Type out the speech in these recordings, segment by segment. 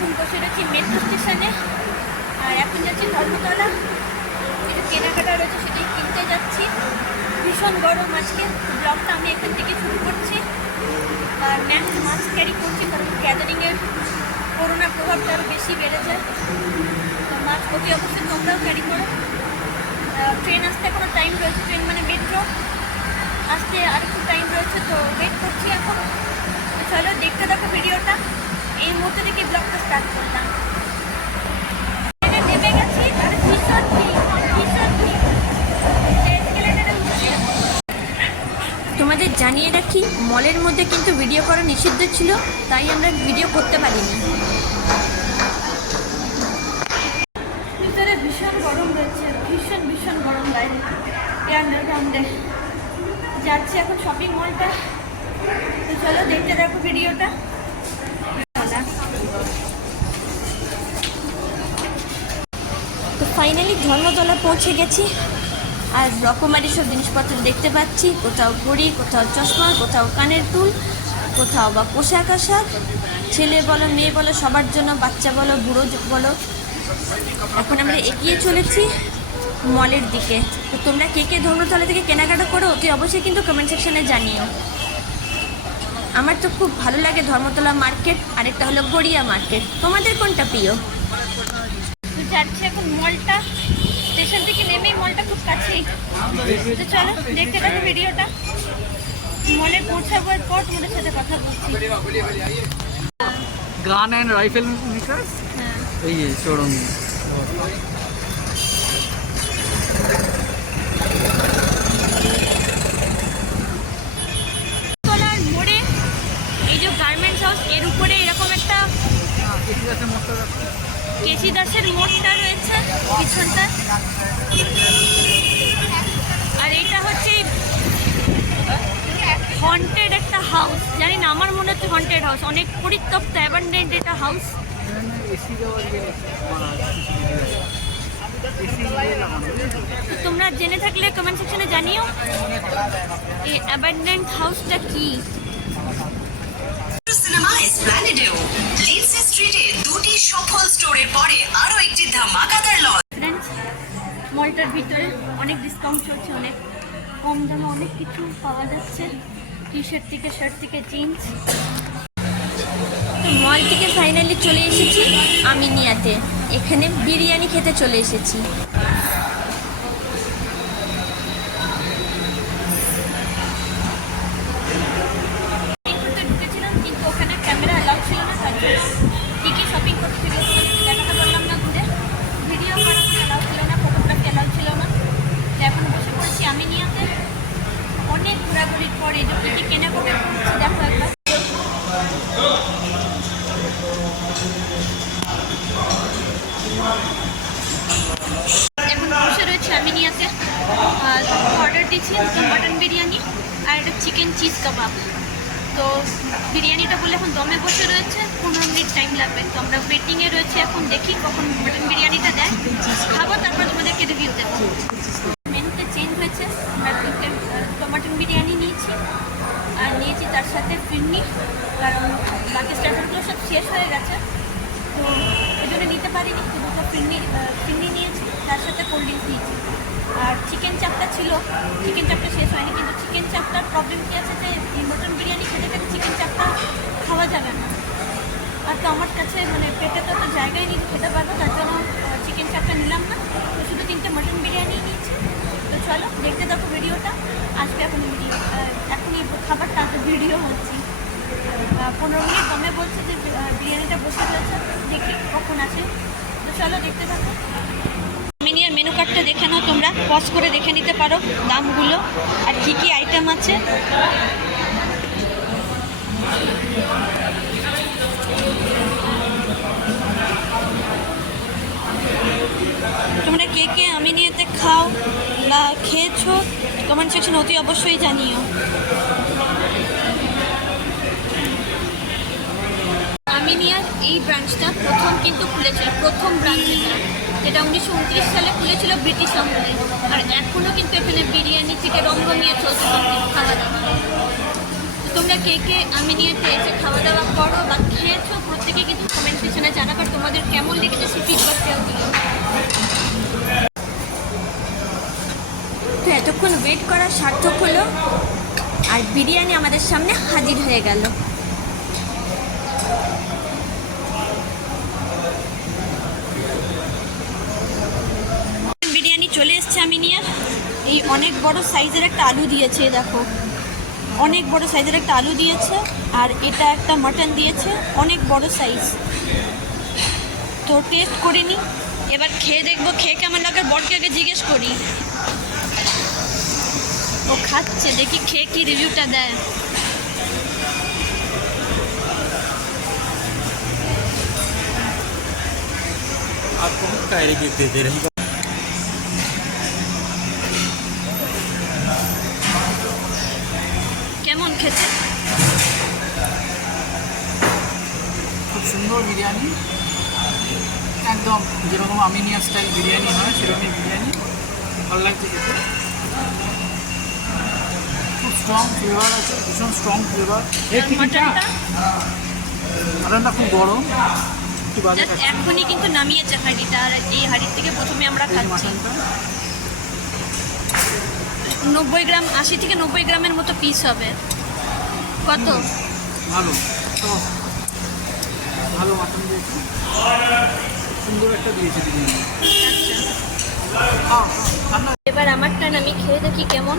এখন বসে রয়েছি মেট্রো স্টেশনে আর এখন যাচ্ছি ধর্মতলা। কিছু কেনাকাটা রয়েছে সেটাই কিনতে যাচ্ছি। ভীষণ গরম আজকে। ব্লগটা আমি এখান থেকে শুরু করছি। আর ম্যাক্স মাস্ক ক্যারি করছি কারণ গ্যাদারিংয়ের করোনার প্রভাবটা আরও বেশি বেড়ে যায়। তো মাস্ক অতি অবশ্যই তোমরাও ক্যারি করো। ট্রেন আসতে এখনও টাইম রয়েছে। ট্রেন মানে মেট্রো আসতে আর একটু টাইম রয়েছে, তো ওয়েট করছি এখন। চলো, দেখতে থাকো ভিডিওটা এই মুহূর্তে থেকে ব্লগটা স্টার্ট করলাম। নেমে গেছি আর ভীষণ ভিড়, ভীষণ ভিড়। তোমাদের জানিয়ে রাখি মলের মধ্যে কিন্তু ভিডিও করা নিষিদ্ধ ছিল তাই আমরা ভিডিও করতে পারিনি। ভিতরে ভীষণ গরম রয়েছে ভীষণ ভীষণ গরম বাইরে। এই আন্ডারগ্রাউন্ডে যাচ্ছি এখন শপিং মলটা তো চলো দেখতে দেখো ভিডিওটা ফাইনালি ধর্মতলা পৌঁছে গেছি। আর রকমারি সব জিনিসপত্র দেখতে পাচ্ছি। কোথাও ঘড়ি, কোথাও চশমা, কোথাও কানের দুল, কোথাও বা পোশাক আশাক। ছেলে বলো, মেয়ে বলো, সবার জন্য, বাচ্চা বলো, বুড়ো বলো। এখন আমরা এগিয়ে চলেছি মলের দিকে। তো তোমরা কে কে ধর্মতলা থেকে কেনাকাটা করো, অতি অবশ্যই কিন্তু কমেন্ট সেকশনে জানিও। আমার তো খুব ভালো লাগে ধর্মতলা মার্কেট। আরেকটা হলো গড়িয়া মার্কেট। তোমাদের কোনটা প্রিয়? যাচ্ছি। এখন মলটা স্টেশন থেকে নেমেই মলটা খুব কাছেই। তো চলো দেখতে থাকো ভিডিওটা। মলে পৌঁছাবার পর তোমাদের সাথে কথা বলছি। গান অ্যান্ড রাইফেল মেকার্স হ্যাঁ। এই তলার মোড়ে এই যে গার্মেন্টস হাউস এর উপরে কেসি দাসের মোড়টা রয়েছে পিছনটা। আর এটা হচ্ছে হন্টেড একটা হাউস জানি না, আমার মনে হচ্ছে হন্টেড হাউস অনেক পরিত্যক্ত অ্যাবান্ডেন্ট এটা হাউস তোমরা জেনে থাকলে কমেন্ট সেকশনে জানিও এই অ্যাবান্ডেন্ট হাউসটা কি। স্ট্রিটে দুটি সফল স্টোরের পরে আরও একটি ধামাকাদার লঞ্চ ফ্রেন্ডস মলটার ভিতরে অনেক ডিসকাউন্ট চলছে অনেক কম দামে অনেক কিছু পাওয়া যাচ্ছে। টি শার্ট থেকে শার্ট থেকে জিন্স তো মল থেকে ফাইনালি চলে এসেছি আমিনিয়াতে এখানে বিরিয়ানি খেতে চলে এসেছি। ঢুকেছিলাম কিন্তু ওখানে ক্যামেরা অ্যালাউ ছিল না তার জন্য কী কী শপিং করতে ছিল দেখাতে পারলাম না ঘুরে ভিডিও করা অ্যালাউ ছিল না ফটোগ্রাফি অ্যালাউ ছিল না তো এখন বসে পড়েছি আমি নিয়াতে অনেক পরে যে কী কী কেনাকাটা করছি দেখো একবার। এখন বসে রয়েছে আমি নিয়াতে। অর্ডার দিয়েছি মাটন বিরিয়ানি আর একটা চিকেন চিজ কাবাব তো বিরিয়ানিটা বলে এখন দমে বসে রয়েছে, পনেরো মিনিট টাইম লাগবে। তো আমরা ওয়েটিংয়ে রয়েছে এখন, দেখি কখন মাটন বিরিয়ানিটা দেয়। খাব, তারপর তোমাদেরকে রিভিউ দেবো। মেনুতে চেঞ্জ হয়েছে টমাটন বিরিয়ানি তার সাথে ফিরনি, কারণ বাকি স্ট্যান্ডার্ডগুলো সব শেষ হয়ে গেছে। তো এই জন্য নিতে পারিনি দুটো ফিরনি ফিরনি নিয়েছি, তার সাথে কোল্ড ড্রিঙ্কস নিয়েছি। আর চিকেন চাপটা ছিল, চিকেন চাপটা শেষ হয়নি, কিন্তু চিকেন চাপটার প্রবলেম কী আছে যে মটন বিরিয়ানি খেতে খেতে চিকেন চাপটা খাওয়া যাবে না। আর তো আমার কাছে মানে পেটে তো জায়গায় নিয়ে খেতে পারব, তার জন্য চিকেন চাপটা নিলাম না। তো শুধু তিনটে মটন বিরিয়ানি নিয়েছি। তো চলো, দেখতে দেখো ভিডিওটা। আজকে এখন ভিডিও এখনই খাবারটা ভিডিও হচ্ছে। পনেরো মিনিট দমে বলছে যে বিরিয়ানিটা বসে রয়েছে, দেখি কখন আসে তো চলো দেখতে থাকো। মিনিয়ার মেনু কার্ডটা দেখে নাও তোমরা। পজ করে দেখে নিতে পারো দামগুলো আর কি কি আইটেম আছে। তোমরা কে কে আমি নিয়েতে খাও? বা খেয়েছো? কমেন্ট সেকশন অতি অবশ্যই জানিও। আমিনিয়ার এই ব্রাঞ্চটা প্রথম কিন্তু খুলেছিল, প্রথম ব্রাঞ্চ এটা যেটা উনিশশো উনত্রিশ সালে খুলেছিল ব্রিটিশ আমলে আর এখনও কিন্তু এখানে বিরিয়ানি থেকে রমরমিয়ে চলছে খাওয়া দাওয়া। তোমরা কে কে আমিনিয়াতে এসে খাওয়া দাওয়া করো বা খেয়েছো, প্রত্যেকে কিন্তু কমেন্ট সেকশনে জানাবে ওয়েট করা সার্থক হলো আর বিরিয়ানি আমাদের সামনে হাজির হয়ে গেল। বিরিয়ানি চলে এসছে আমি নিয়ে। এই অনেক বড় সাইজের একটা আলু দিয়েছে দেখো। অনেক বড় সাইজের একটা আলু দিয়েছে আর এটা একটা মাটন দিয়েছে, অনেক বড় সাইজ তো টেস্ট করিনি এবার খেয়ে দেখব, খেয়ে কেমন লাগে, বরকে আগে জিজ্ঞেস করি। খাচ্ছে দেখি খেয়ে কি রিভিউটা দেয় आपको हम कायरे गिफ्ट दे दे रहे हैं কেমন খেতে খুব সুন্দর বিরিয়ানি একদম যেরকম আমিনিয়া স্টাইল বিরিয়ানি হয় সেরকমই বিরিয়ানি ভালো লাগছে খেতে খুব স্ট্রং ফ্লেভার আছে ভীষণ স্ট্রং ফ্লেভার মাটনটা? খুব গরম। এখনই কিন্তু নামিয়েছে হাঁড়িটা আর এই হাঁড়ির থেকে প্রথমে আমরা খাচ্ছি। নব্বই গ্রাম আশি থেকে নব্বই গ্রামের মতো পিস হবে। কত? ভালো। ভালো মাটন দিয়েছে। সুন্দর একটা দিয়েছে ঠান্ডা এবার আমার টান আমি খেয়ে দেখি কেমন।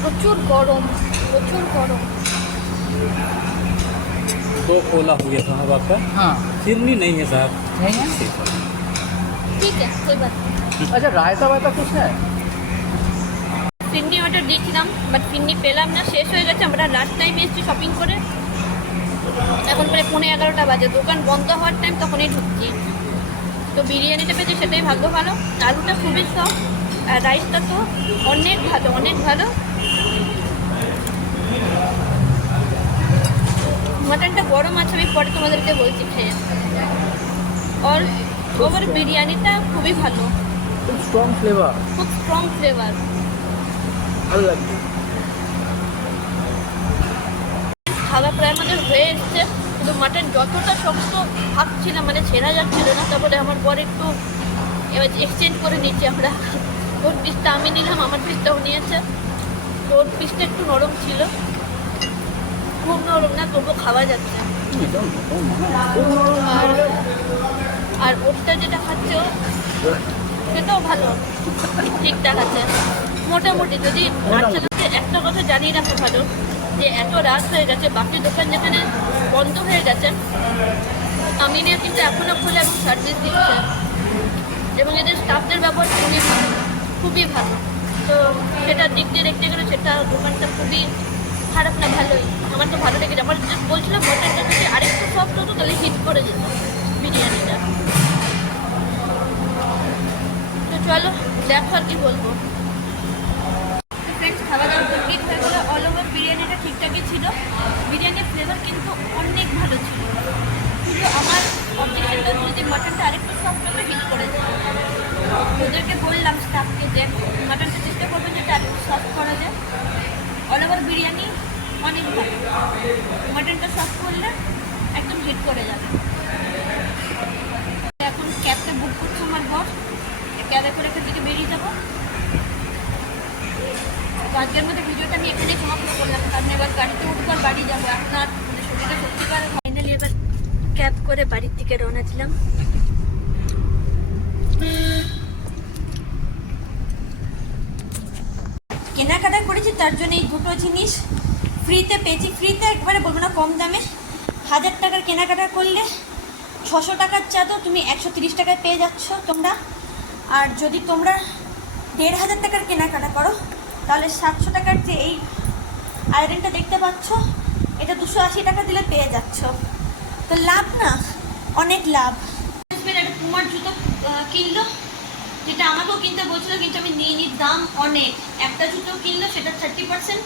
প্রচুর গরম প্রচুর গরম दो कोला हो गया साहब आपका হ্যাঁ फिरनी नहीं है साहब नहीं है ঠিক আছে कोई बात नहीं। अच्छा रायता वायता कुछ है ফিরনি অর্ডার দিয়েছিলাম বাট ফিরনি পেলাম না শেষ হয়ে গেছে আমরা লাস্ট টাইম এসেছি শপিং করে এখন প্রায় পৌনে এগারোটা বাজে দোকান বন্ধ হওয়ার টাইম তখনই ঢুকছি তো বিরিয়ানিটা পেয়েছি সেটাই ভাগ্য ভালো আলুটা খুবই সব আর রাইসটা তো অনেক ভালো অনেক ভালো মাটনটা গরম আছে আমি পরে তোমাদেরকে বলছি খেয়ে। অল ওভার বিরিয়ানিটা খুবই ভালো। খুব স্ট্রং ফ্লেভার খুব স্ট্রং ফ্লেভার ভালো লাগছে। খাওয়া প্রায় আমাদের হয়ে এসছে। কিন্তু মাটন যতটা শক্ত ভাবছিলাম মানে ছেঁড়া যাচ্ছিল না তারপরে আমার পর একটু এবার এক্সচেঞ্জ করে নিচ্ছি আমরা। ওর পিসটা আমি নিলাম আমার পিসটাও নিয়েছে। ওর পিসটা একটু নরম ছিল। খুব নরম না তবুও খাওয়া যাচ্ছে আর আর ওরটা যেটা খাচ্ছে সেটাও ভালো ঠিকঠাক আছে। মোটামুটি যদি বাচ্চাদেরকে একটা কথা জানিয়ে রাখা ভালো যে এত রাত হয়ে গেছে বাকি দোকান যেখানে বন্ধ হয়ে গেছে আমিনিয়া কিন্তু এখনও খোলা এবং সার্ভিস দিচ্ছে। এবং এদের স্টাফদের ব্যবহার খুবই ভালো খুবই ভালো। তো সেটার দিক দিয়ে দেখতে গেলে সেটা দোকানটা খুবই খারাপ না ভালোই। আমার তো ভালো লেগেছে, আমার just বলছিলাম মটনটা যদি আরেকটু সফট হতো, তাহলে হিট করে যেত বিরিয়ানিটা। তো চলো, দেখো আর কি বলব। ফ্রেন্ডস খাওয়া দাওয়া কমপ্লিট হয়ে অল ওভার বিরিয়ানিটা ঠিকঠাকই ছিল। বিরিয়ানির ফ্লেভার কিন্তু অনেক ভালো ছিল। শুধু আমার অবজেকশনটা হচ্ছে যে মাটনটা আরেকটু সফট হলে হিট করে দেয় ওদেরকে বললাম স্টাফকে যে মাটনটা চেষ্টা করবেন যেটা আরেকটু সফট করা যায়। অল ওভার বিরিয়ানি অনেক ভালো। মাটনটা সফট করলে একদম হিট করে যাবে। এখন ক্যাবটা বুক করছে আমার বর ক্যাবে করে এখান থেকে বেরিয়ে যাব। আজকের মধ্যে ভিডিওটা আমি এখানেই সমাপ্ত করলাম। কারণ এবার গাড়িতে উঠবো আর বাড়ি যাব। এখন আর শরীরটা সত্যিকার ফাইনালি এবার ক্যাব করে বাড়ির দিকে রওনা দিলাম। কেনাকাটা করেছি, তার জন্য এই দুটো জিনিস। ফ্রিতে পেয়েছি। ফ্রিতে একবারে বলব না, কম দামে। হাজার টাকার কেনাকাটা করলে ছশো টাকার চাদর তুমি একশো তিরিশ টাকায় পেয়ে যাচ্ছ তোমরা। আর যদি তোমরা দেড় হাজার টাকার কেনাকাটা করো, তাহলে সাতশো টাকার যে এই আয়রনটা দেখতে পাচ্ছ, এটা দুশো আশি টাকা দিলে পেয়ে যাচ্ছ। তো লাভ না, অনেক লাভ। পুমার জুতো কিনলো, যেটা আমাকেও কিনতে বলছিল, কিন্তু আমি নিয়ে নিই দাম অনেক। একটা জুতো কিনলো, সেটা thirty percent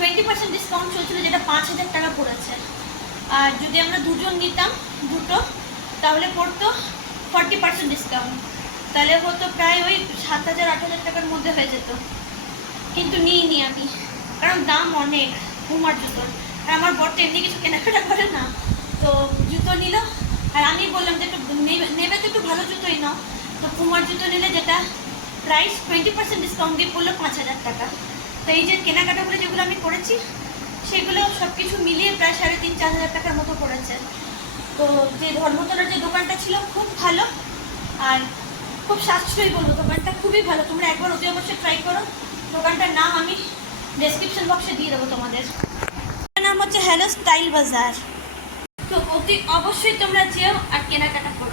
twenty percent discount চলছিল যেটা পাঁচ হাজার টাকা পড়েছে। আর যদি আমরা দুজন নিতাম দুটো, তাহলে পড়তো ফর্টি পার্সেন্ট ডিসকাউন্ট তাহলে হতো প্রায় ওই সাত হাজার, আট হাজার টাকার মধ্যে হয়ে যেত। কিন্তু নিইনি আমি, কারণ দাম অনেক পুমার জুতোর। আর আমার বর তো এমনি কিছু কেনাকাটা করে না, তো জুতো নিল। আর আমি বললাম যে একটু নেবে নেবে তো একটু ভালো জুতোই নাও। তো পুমার জুতো নিলে যেটা প্রাইস টোয়েন্টি পার্সেন্ট ডিসকাউন্ট দিয়ে পড়ল পাঁচ হাজার টাকা। তো এই যে কেনাকাটাগুলো যেগুলো আমি করেছি, সেগুলো সব কিছু মিলিয়ে প্রায় সাড়ে তিন, চার হাজার টাকার মতো পড়েছে। তো যে ধর্মতলার যে দোকানটা ছিল খুব ভালো, আর খুব সাশ্রয়ী বলব, দোকানটা খুবই ভালো। তোমরা একবার অতি অবশ্যই ট্রাই করো। দোকানটার নাম আমি ডেসক্রিপশন বক্সে দিয়ে দেবো তোমাদের। নাম হচ্ছে হ্যালো স্টাইল বাজার তো অতি অবশ্যই তোমরা যেও আর কেনাকাটা করো।